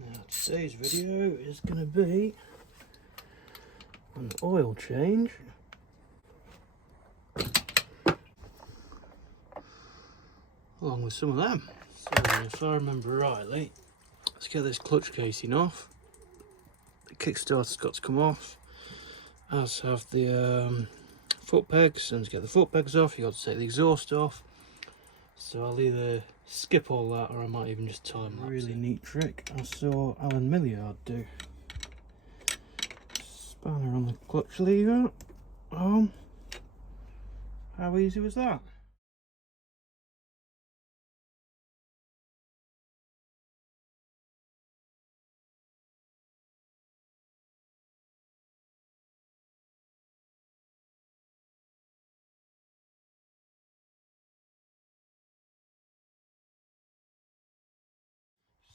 Now today's video is going to be an oil change along with some of them. So if I remember rightly, let's get this clutch casing off. The kickstarter's got to come off, as have the foot pegs, and to get the foot pegs off you've got to take the exhaust off. So I'll either skip all that or I might even just time lapse. Really neat trick I saw Alan Milliard do. Spanner on the clutch lever. How easy was that?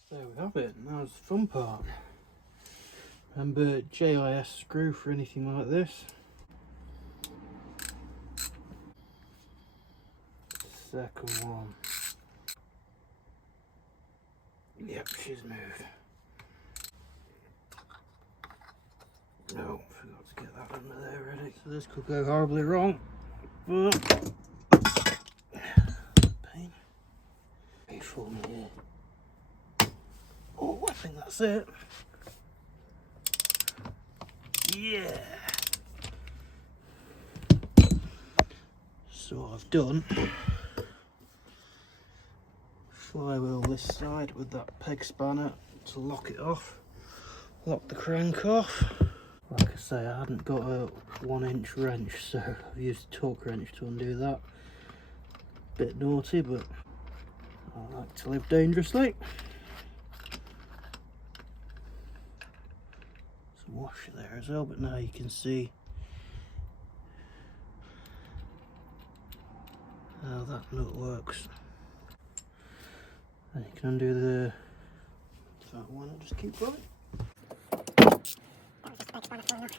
So there we have it, and that was the fun part. Remember JIS screw for anything like this. Second one. Yep, she's moved. No, forgot to get that under there ready. So this could go horribly wrong, but pain. Wait for me here. Oh, I think that's it. Yeah. So I've done flywheel this side with that peg spanner to lock it off, lock the crank off. Like I say, I hadn't got a 1-inch wrench, so I've used a torque wrench to undo that. Bit naughty, but I like to live dangerously. Some washer there as well, but now you can see how that nut works. And you can undo that one and just keep going. That was just a big spanner falling off.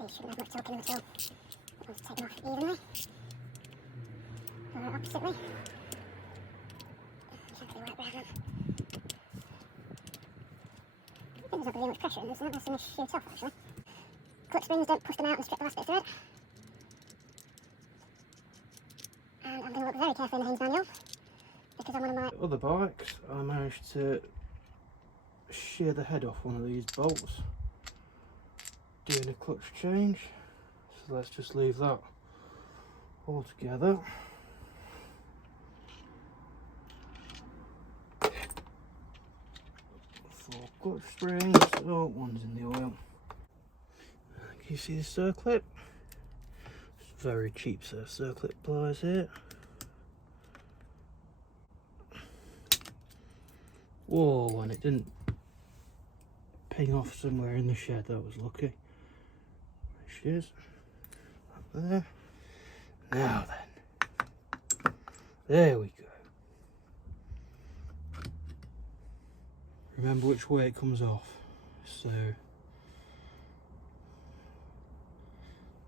These shouldn't have much torque in them at all. That one's taken off evenly. Or oppositely. Exactly right behind them. I think there's not really much pressure in them, so that has to shoot off actually. Clutch springs, don't push them out and strip the last bit of thread. And I'm going to look very carefully in the Haynes manual, because on one of my other bikes I managed to shear the head off one of these bolts doing a clutch change. So let's just leave that all together. 4 clutch springs, oh, one's in the oil. Can you see the circlip? It's very cheap set of circlip pliers here. Whoa, and it didn't ping off somewhere in the shed, that was lucky. There she is, up there. Now then, there we go. Remember which way it comes off. So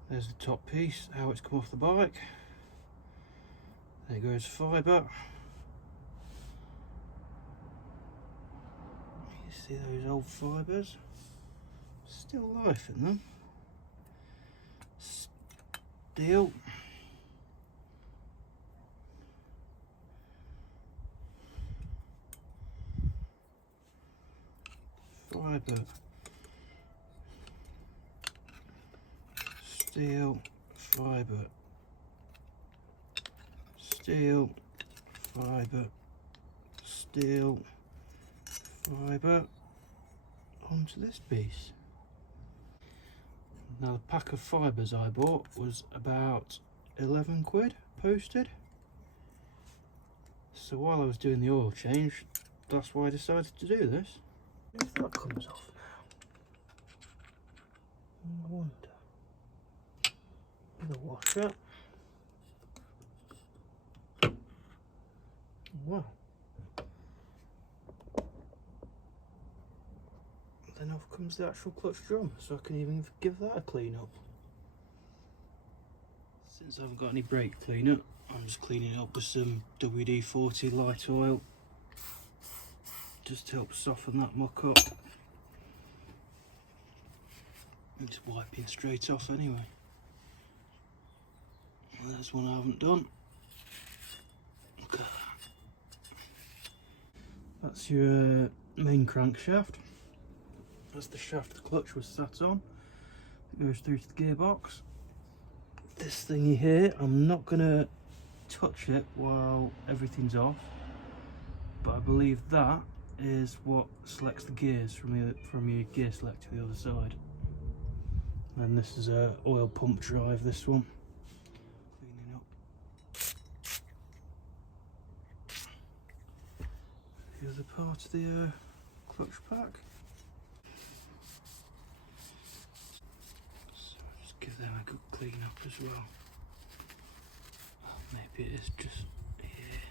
there's the top piece, how it's come off the bike. There goes fibre. You see those old fibres? Still life in them. Steel. Fibre. Steel. Fibre. Steel. Fibre. Steel. Fibre onto this piece. Now the pack of fibres I bought was about 11 quid posted. So while I was doing the oil change, that's why I decided to do this. If that comes off now, I wonder. With a washer. Wow. Then off comes the actual clutch drum, so I can even give that a clean up. Since I haven't got any brake cleaner, I'm just cleaning it up with some WD-40 light oil. just to help soften that muck up. It's wiping straight off anyway. Well, there's one I haven't done. Look at that. That's your main crankshaft. That's the shaft the clutch was sat on. It goes through to the gearbox. This thingy here, I'm not going to touch it while everything's off, but I believe that is what selects the gears from your gear select to the other side. And this is a oil pump drive, this one. Cleaning up the other part of the clutch pack. So just give them a good clean up as well. Oh, maybe it is just here.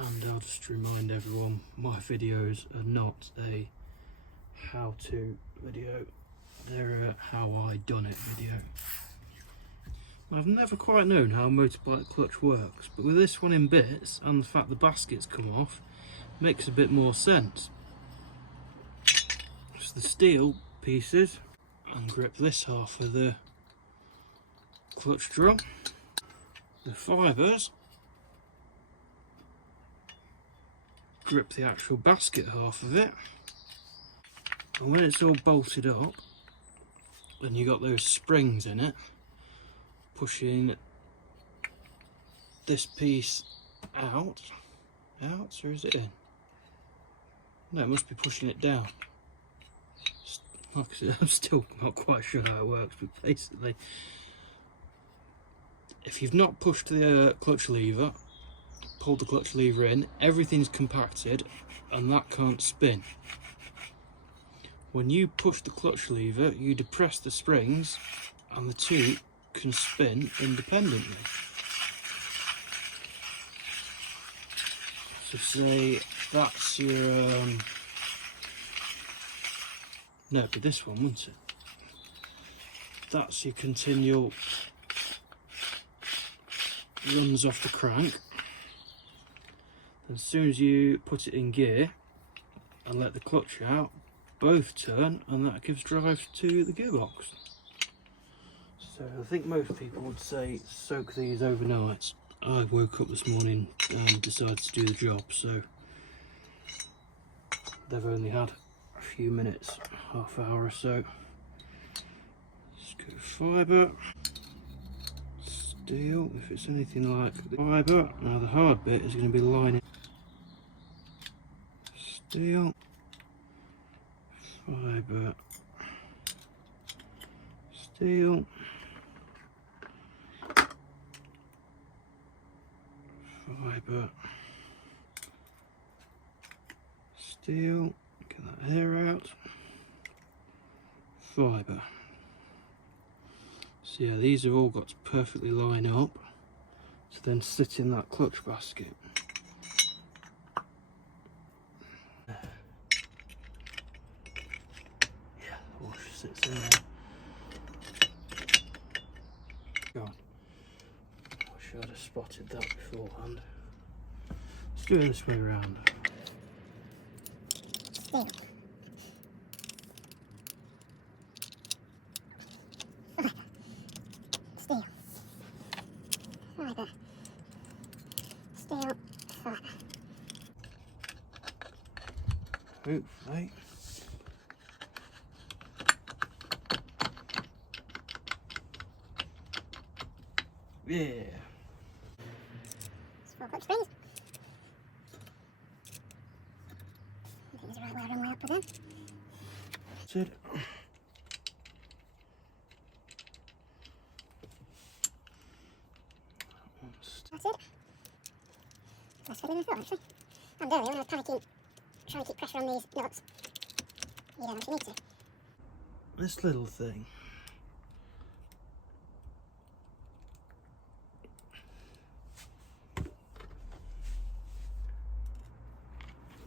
And I'll just remind everyone, my videos are not a how-to video, they're a how I done it video. I've never quite known how a motorbike clutch works, but with this one in bits and the fact the basket's come off, it makes a bit more sense. Just the steel pieces ungrip this half of the clutch drum. The fibres grip the actual basket half of it. And when it's all bolted up, and you got those springs in it, pushing this piece out, or is it in? No, it must be pushing it down. Like I said, I'm still not quite sure how it works, but basically, if you've not pushed the clutch lever, pulled the clutch lever in, everything's compacted, and that can't spin. When you push the clutch lever, you depress the springs and the two can spin independently. So say that's your, no, it'd be this one, wouldn't it? That's your continual runs off the crank. As soon as you put it in gear and let the clutch out, both turn, and that gives drive to the gearbox. So I think most people would say soak these overnight. I woke up this morning and decided to do the job, so they've only had a few minutes, half hour or so. Let's go fibre, steel, if it's anything like the fibre. Now the hard bit is going to be lining. Steel, fibre, steel, fibre, steel, get that hair out, fibre. So yeah, these have all got to perfectly line up to then sit in that clutch basket. Sits in there. God, I wish I'd have spotted that beforehand. Let's do it this way around. Steel. Steel. Fibre. Steel. Fibre. Hopefully. Yeah. Small clutch springs. I think there's a right way around way up with them. That's it. That's it. That's better than I thought, actually. And earlier when I was panicking, trying to keep pressure on these nuts, you don't actually need to. This little thing.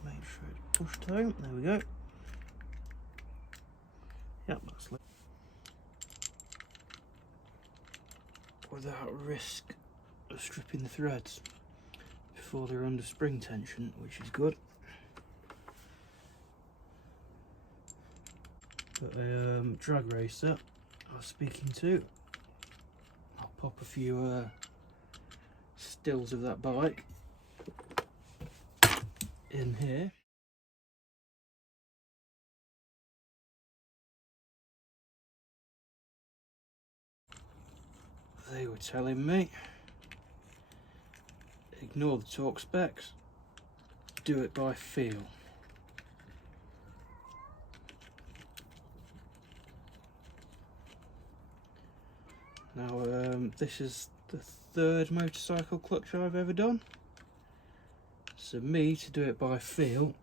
Make sure it's pushed out. There we go. Yep, that's it. Without risk of stripping the threads. before they're under spring tension, which is good. But a drag racer I was speaking to, I'll pop a few stills of that bike in here. They were telling me, ignore the torque specs, do it by feel. Now this is the third motorcycle clutch I've ever done, so me to do it by feel,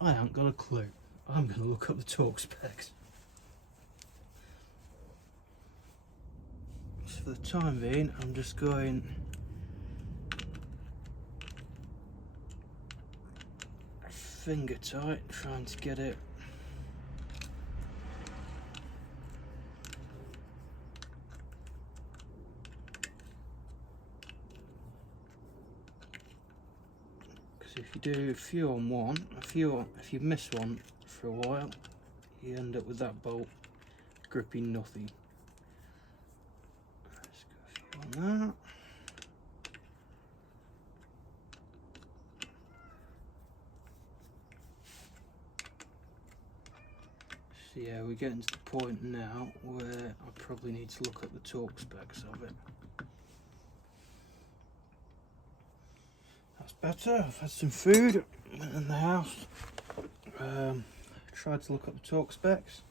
I haven't got a clue. I'm going to look up the torque specs. So for the time being, I'm just going finger tight, trying to get it because if you do a few on one, if you miss one for a while, you end up with that bolt gripping nothing. Let's go a few on that. So yeah, we're getting to the point now where I probably need to look at the torque specs of it. That's better. I've had some food, went in the house, tried to look up the torque specs.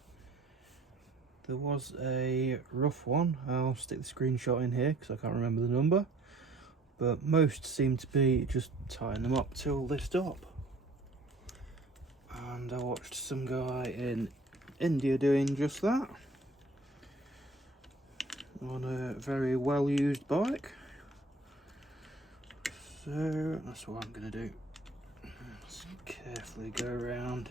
There was a rough one, I'll stick the screenshot in here because I can't remember the number, but most seem to be just tying them up till they stop. And I watched some guy in India doing just that on a very well used bike. So that's what I'm going to do. Just carefully go around.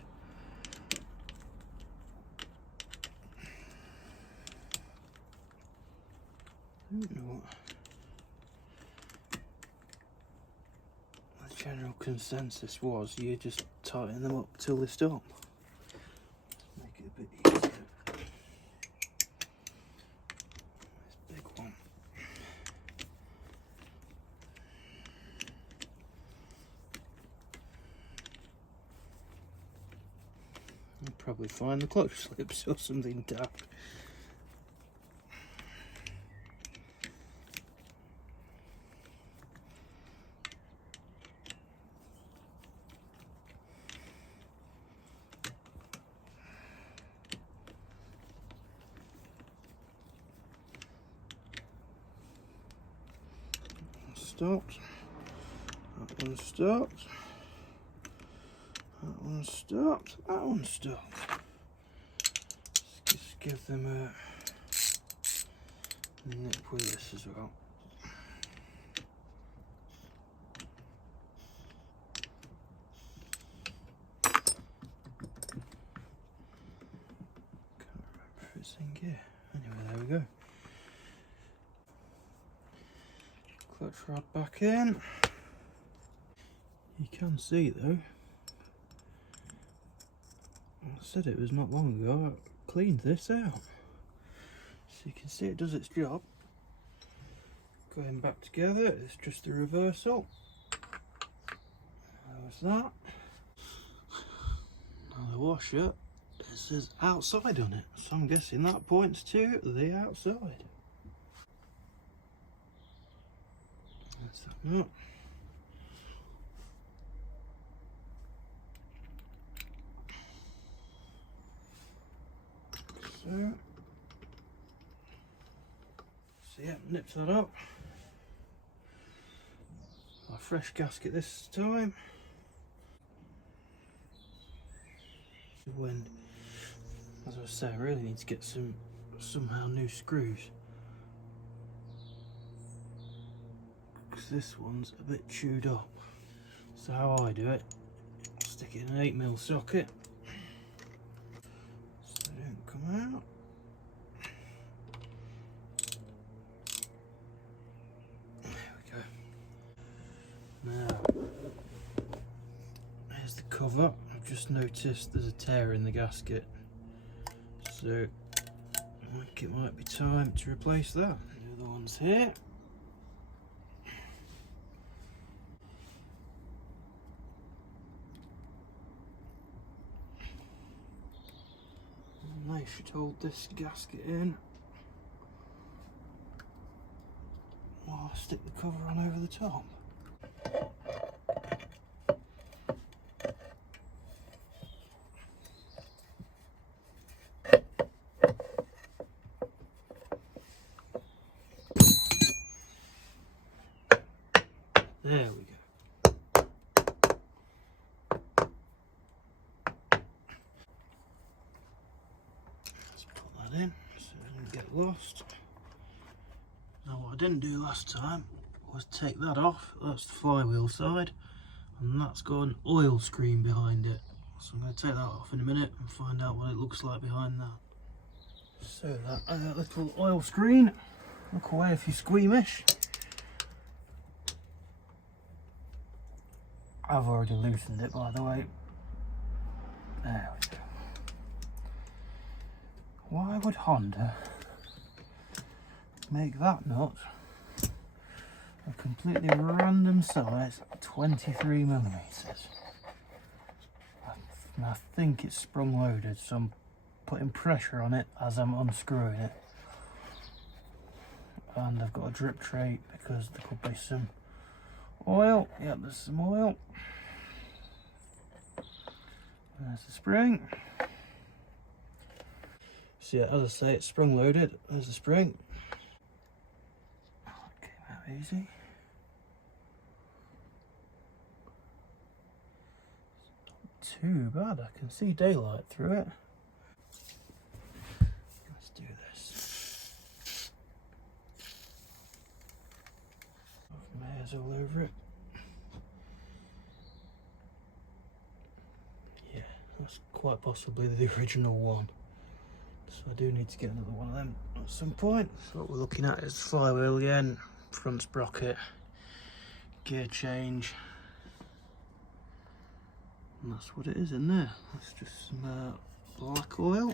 I don't know what the general consensus was. You just tighten them up till they stop. Make it a bit easier. This big one. You'll probably find the clutch slips or something daft. Stopped. That one stopped. That one stopped. That one stopped. Let's just give them a nip with this as well. Can't remember if it's in gear. Anyway, there we go. Clutch rod back in. You can see though, I said it was not long ago, I cleaned this out. So you can see it does its job. Going back together, it's just a reversal. There's that. Now the washer, it says outside on it, so I'm guessing that points to the outside. That's that nut. So yeah, nips that up. A fresh gasket this time. When, as I was saying, I really need to get somehow new screws. Because this one's a bit chewed up. So how I do it, stick it in an 8mm socket. So they don't come out. There we go. Now, cover, I've just noticed there's a tear in the gasket, so I think it might be time to replace that. The other one's here. And they should hold this gasket in while I stick the cover on over the top. There we go. Let's put that in so it doesn't get lost. Now what I didn't do last time was take that off. That's the flywheel side, and that's got an oil screen behind it. So I'm going to take that off in a minute and find out what it looks like behind that. So that little oil screen, look away if you're squeamish. I've already loosened it, by the way. There we go. Why would Honda make that nut a completely random size, 23 millimeters? I think it's sprung loaded, so I'm putting pressure on it as I'm unscrewing it. And I've got a drip tray because there could be some oil. Yep, there's some oil. There's the spring. So yeah, as I say, it's sprung loaded. There's the spring. That came out easy. It's not too bad. I can see daylight through it. Let's do this. Mayors all over it. Yeah, that's quite possibly the original one. So I do need to get another one of them at some point. So what we're looking at is flywheel again, front sprocket, gear change. And that's what it is in there. That's just some black oil.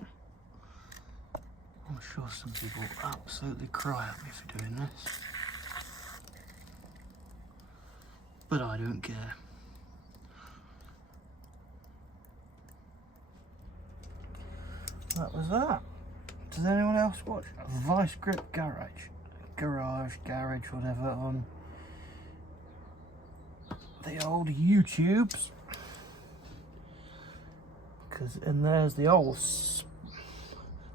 I'm sure some people will absolutely cry at me for doing this, but I don't care. That was that. Does anyone else watch Vice Grip Garage, whatever, on the old YouTubes? Because in there's the old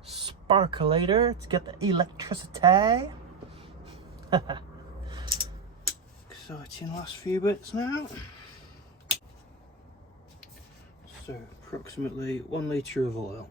sparkulator to get the electricity. Exciting last few bits now. So approximately 1 litre of oil.